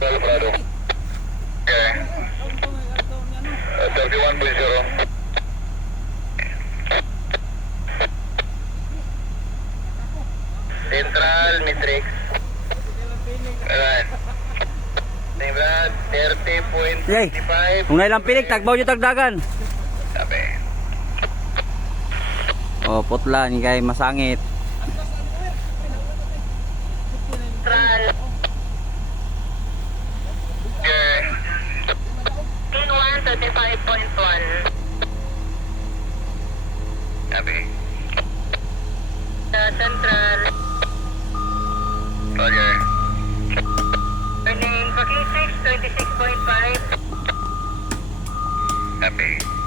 Alvarado. Okay. 31.0. Central, Matrix. Alright. Central, 30.55. Kung nailang pilik, tagbaw nyo tagdagan. Sabi. O, putla, ni kay masangit. Central. Okay. Pin 1, 35.1. Sabi. Sa Central. Roger. Turning booking 6, 26.5. Sabi.